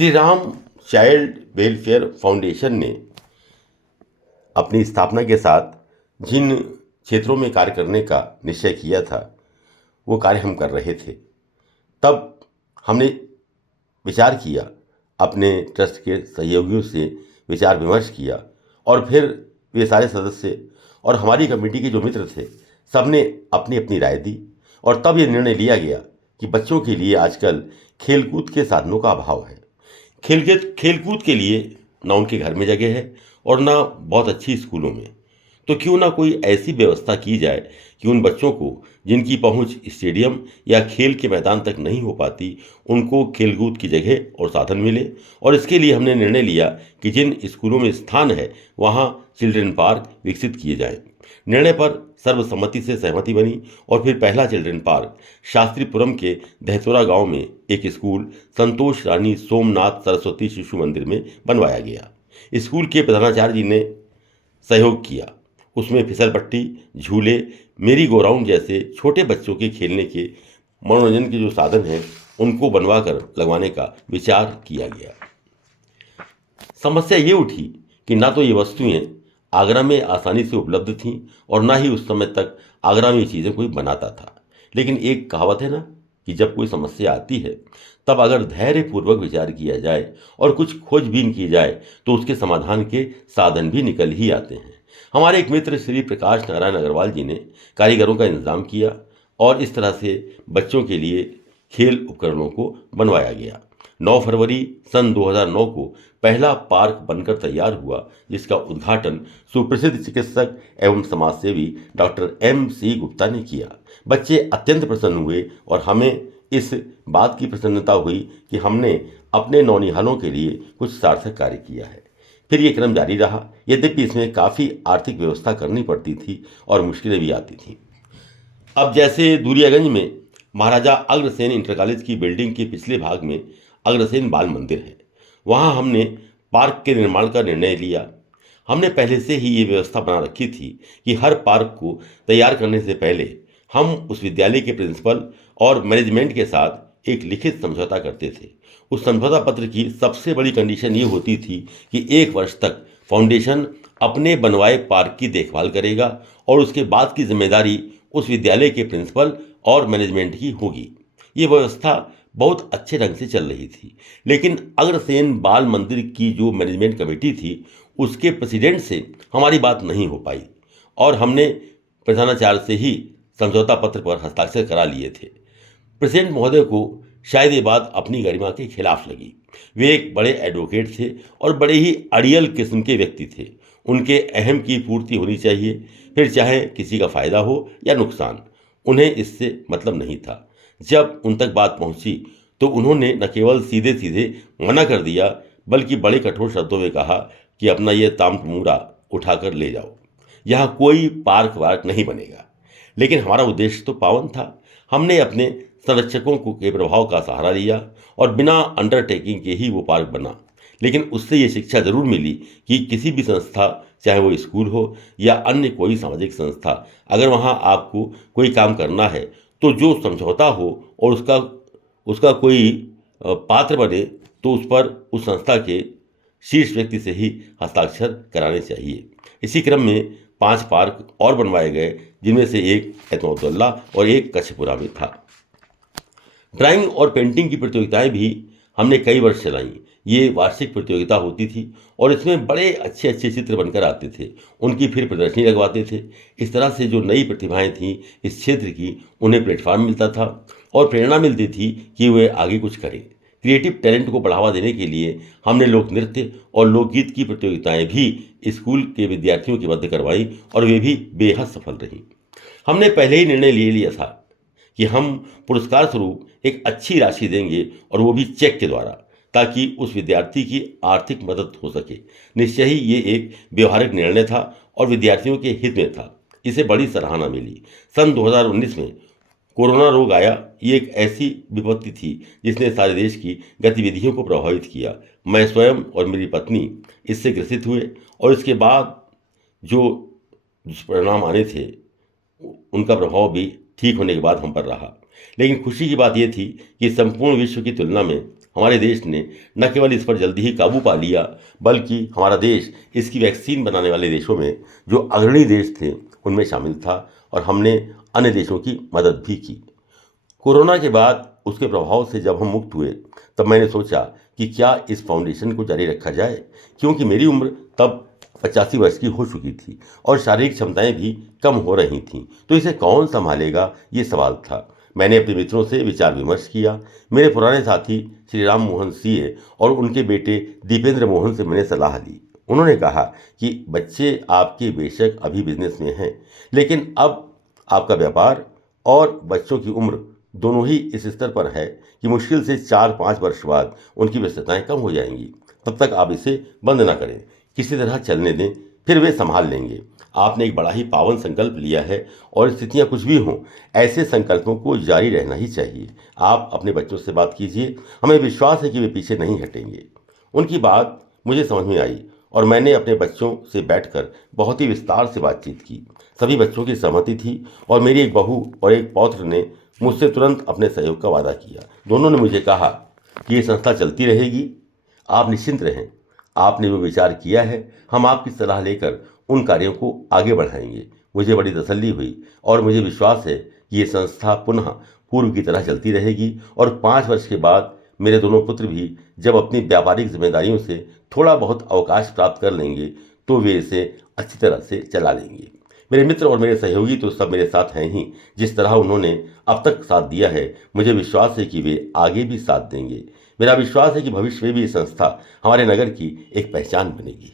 Shri Ram child welfare foundation ने अपनी स्थापना के साथ जिन क्षेत्रों में कार्य करने का निश्चय किया था वो कार्य हम कर रहे थे। तब हमने विचार किया, अपने ट्रस्ट के सहयोगियों से विचार विमर्श किया और फिर वे सारे सदस्य और हमारी कमेटी के जो मित्र थे सबने अपनी अपनी राय दी और तब ये निर्णय लिया गया कि बच्चों के लिए आजकल खेलकूद के साधनों का अभाव है। खेलकूद के लिए ना उनके घर में जगह है और ना बहुत अच्छी स्कूलों में, तो क्यों ना कोई ऐसी व्यवस्था की जाए कि उन बच्चों को जिनकी पहुंच स्टेडियम या खेल के मैदान तक नहीं हो पाती उनको खेलकूद की जगह और साधन मिले। और इसके लिए हमने निर्णय लिया कि जिन स्कूलों में स्थान है वहां चिल्ड्रन पार्क विकसित किए जाएं। निर्णय पर सर्वसम्मति से सहमति बनी और फिर पहला चिल्ड्रन पार्क शास्त्रीपुरम के दहतोरा गांव में एक स्कूल संतोष रानी सोमनाथ सरस्वती शिशु मंदिर में बनवाया गया। स्कूल के प्रधानाचार्य जी ने सहयोग किया। उसमें फिसल पट्टी, झूले, मेरी गो राउंड जैसे छोटे बच्चों के खेलने के मनोरंजन के जो साधन हैं उनको बनवा कर लगवाने का विचार किया गया। समस्या ये उठी कि ना तो ये वस्तुएं आगरा में आसानी से उपलब्ध थीं और ना ही उस समय तक आगरा में ये चीज़ें कोई बनाता था। लेकिन एक कहावत है ना कि जब कोई समस्या आती है तब अगर धैर्यपूर्वक विचार किया जाए और कुछ खोजबीन की जाए तो उसके समाधान के साधन भी निकल ही आते हैं। हमारे एक मित्र श्री प्रकाश नारायण अग्रवाल जी ने कारीगरों का इंतजाम किया और इस तरह से बच्चों के लिए खेल उपकरणों को बनवाया गया। 9 फरवरी सन 2009 को पहला पार्क बनकर तैयार हुआ, जिसका उद्घाटन सुप्रसिद्ध चिकित्सक एवं समाजसेवी डॉक्टर MC गुप्ता ने किया। बच्चे अत्यंत प्रसन्न हुए और हमें इस बात की प्रसन्नता हुई कि हमने अपने नौनिहालों के लिए कुछ सार्थक कार्य किया है। फिर ये क्रम जारी रहा, यद्यपि इसमें काफ़ी आर्थिक व्यवस्था करनी पड़ती थी और मुश्किलें भी आती थीं। अब जैसे दूरियागंज में महाराजा अग्रसेन इंटर कॉलेज की बिल्डिंग के पिछले भाग में अग्रसेन बाल मंदिर है, वहाँ हमने पार्क के निर्माण का निर्णय लिया। हमने पहले से ही ये व्यवस्था बना रखी थी कि हर पार्क को तैयार करने से पहले हम उस विद्यालय के प्रिंसिपल और मैनेजमेंट के साथ एक लिखित समझौता करते थे। उस समझौता पत्र की सबसे बड़ी कंडीशन ये होती थी कि 1 वर्ष तक फाउंडेशन अपने बनवाए पार्क की देखभाल करेगा और उसके बाद की जिम्मेदारी उस विद्यालय के प्रिंसिपल और मैनेजमेंट की होगी। ये व्यवस्था बहुत अच्छे ढंग से चल रही थी, लेकिन अग्रसेन बाल मंदिर की जो मैनेजमेंट कमेटी थी उसके प्रेसिडेंट से हमारी बात नहीं हो पाई और हमने प्रधानाचार्य से ही समझौता पत्र पर हस्ताक्षर करा लिए थे। प्रेसिडेंट महोदय को शायद ये बात अपनी गरिमा के खिलाफ लगी। वे एक बड़े एडवोकेट थे और बड़े ही अड़ियल किस्म के व्यक्ति थे। उनके अहम की पूर्ति होनी चाहिए, फिर चाहे किसी का फायदा हो या नुकसान, उन्हें इससे मतलब नहीं था। जब उन तक बात पहुंची तो उन्होंने न केवल सीधे सीधे मना कर दिया बल्कि बड़े कठोर शब्दों में कहा कि अपना ये तामतमूरा उठाकर ले जाओ, यहाँ कोई पार्क वार्क नहीं बनेगा। लेकिन हमारा उद्देश्य तो पावन था। हमने अपने संरक्षकों के प्रभाव का सहारा लिया और बिना अंडरटेकिंग के ही वो पार्क बना। लेकिन उससे ये शिक्षा जरूर मिली कि किसी भी संस्था, चाहे वो स्कूल हो या अन्य कोई सामाजिक संस्था, अगर वहाँ आपको कोई काम करना है तो जो समझौता हो और उसका कोई पात्र बने तो उस पर उस संस्था के शीर्ष व्यक्ति से ही हस्ताक्षर कराने चाहिए। इसी क्रम में 5 पार्क और बनवाए गए, जिनमें से एक एतमौदुल्ला और एक कच्छपुरा में था। ड्राइंग और पेंटिंग की प्रतियोगिताएं भी हमने कई वर्ष चलाई। ये वार्षिक प्रतियोगिता होती थी और इसमें बड़े अच्छे अच्छे चित्र बनकर आते थे, उनकी फिर प्रदर्शनी लगवाते थे। इस तरह से जो नई प्रतिभाएं थीं इस क्षेत्र की, उन्हें प्लेटफॉर्म मिलता था और प्रेरणा मिलती थी कि वे आगे कुछ करें। क्रिएटिव टैलेंट को बढ़ावा देने के लिए हमने लोक नृत्य और लोकगीत की प्रतियोगिताएं भी स्कूल के विद्यार्थियों की मध्य करवाई और वे भी बेहद सफल रहीं। हमने पहले ही निर्णय ले लिया था कि हम पुरस्कार स्वरूप एक अच्छी राशि देंगे और वो भी चेक के द्वारा, ताकि उस विद्यार्थी की आर्थिक मदद हो सके। निश्चय ही ये एक व्यवहारिक निर्णय था और विद्यार्थियों के हित में था। इसे बड़ी सराहना मिली। सन 2019 में कोरोना रोग आया। ये एक ऐसी विपत्ति थी जिसने सारे देश की गतिविधियों को प्रभावित किया। मैं स्वयं और मेरी पत्नी इससे ग्रसित हुए और इसके बाद जो दुष्परिणाम आने थे उनका प्रभाव भी ठीक होने के बाद हम पर रहा। लेकिन खुशी की बात यह थी कि संपूर्ण विश्व की तुलना में हमारे देश ने न केवल इस पर जल्दी ही काबू पा लिया, बल्कि हमारा देश इसकी वैक्सीन बनाने वाले देशों में जो अग्रणी देश थे उनमें शामिल था और हमने अन्य देशों की मदद भी की। कोरोना के बाद उसके प्रभाव से जब हम मुक्त हुए तब मैंने सोचा कि क्या इस फाउंडेशन को जारी रखा जाए, क्योंकि मेरी उम्र तब 85 वर्ष की हो चुकी थी और शारीरिक क्षमताएं भी कम हो रही थीं। तो इसे कौन संभालेगा, ये सवाल था। मैंने अपने मित्रों से विचार विमर्श किया। मेरे पुराने साथी श्री राम मोहन सीए और उनके बेटे दीपेंद्र मोहन से मैंने सलाह ली। उन्होंने कहा कि बच्चे आपके बेशक अभी बिजनेस में हैं, लेकिन अब आपका व्यापार और बच्चों की उम्र दोनों ही इस स्तर पर है कि मुश्किल से 4-5 वर्ष बाद उनकी व्यस्तताएं कम हो जाएंगी। तब तक आप इसे बंद ना करें, किसी तरह चलने दें, फिर वे संभाल लेंगे। आपने एक बड़ा ही पावन संकल्प लिया है और स्थितियां कुछ भी हों, ऐसे संकल्पों को जारी रहना ही चाहिए। आप अपने बच्चों से बात कीजिए, हमें विश्वास है कि वे पीछे नहीं हटेंगे। उनकी बात मुझे समझ में आई और मैंने अपने बच्चों से बैठकर बहुत ही विस्तार से बातचीत की। सभी बच्चों की सहमति थी और मेरी एक बहू और एक पौत्र ने मुझसे तुरंत अपने सहयोग का वादा किया। दोनों ने मुझे कहा कि ये संस्था चलती रहेगी, आप निश्चिंत रहें, आपने वो विचार किया है, हम आपकी सलाह लेकर उन कार्यों को आगे बढ़ाएंगे। मुझे बड़ी तसल्ली हुई और मुझे विश्वास है कि ये संस्था पुनः पूर्व की तरह चलती रहेगी और 5 वर्ष के बाद मेरे दोनों पुत्र भी जब अपनी व्यापारिक जिम्मेदारियों से थोड़ा बहुत अवकाश प्राप्त कर लेंगे तो वे इसे अच्छी तरह से चला लेंगे। मेरे मित्र और मेरे सहयोगी तो सब मेरे साथ हैं ही। जिस तरह उन्होंने अब तक साथ दिया है, मुझे विश्वास है कि वे आगे भी साथ देंगे। मेरा विश्वास है कि भविष्य में भी ये संस्था हमारे नगर की एक पहचान बनेगी।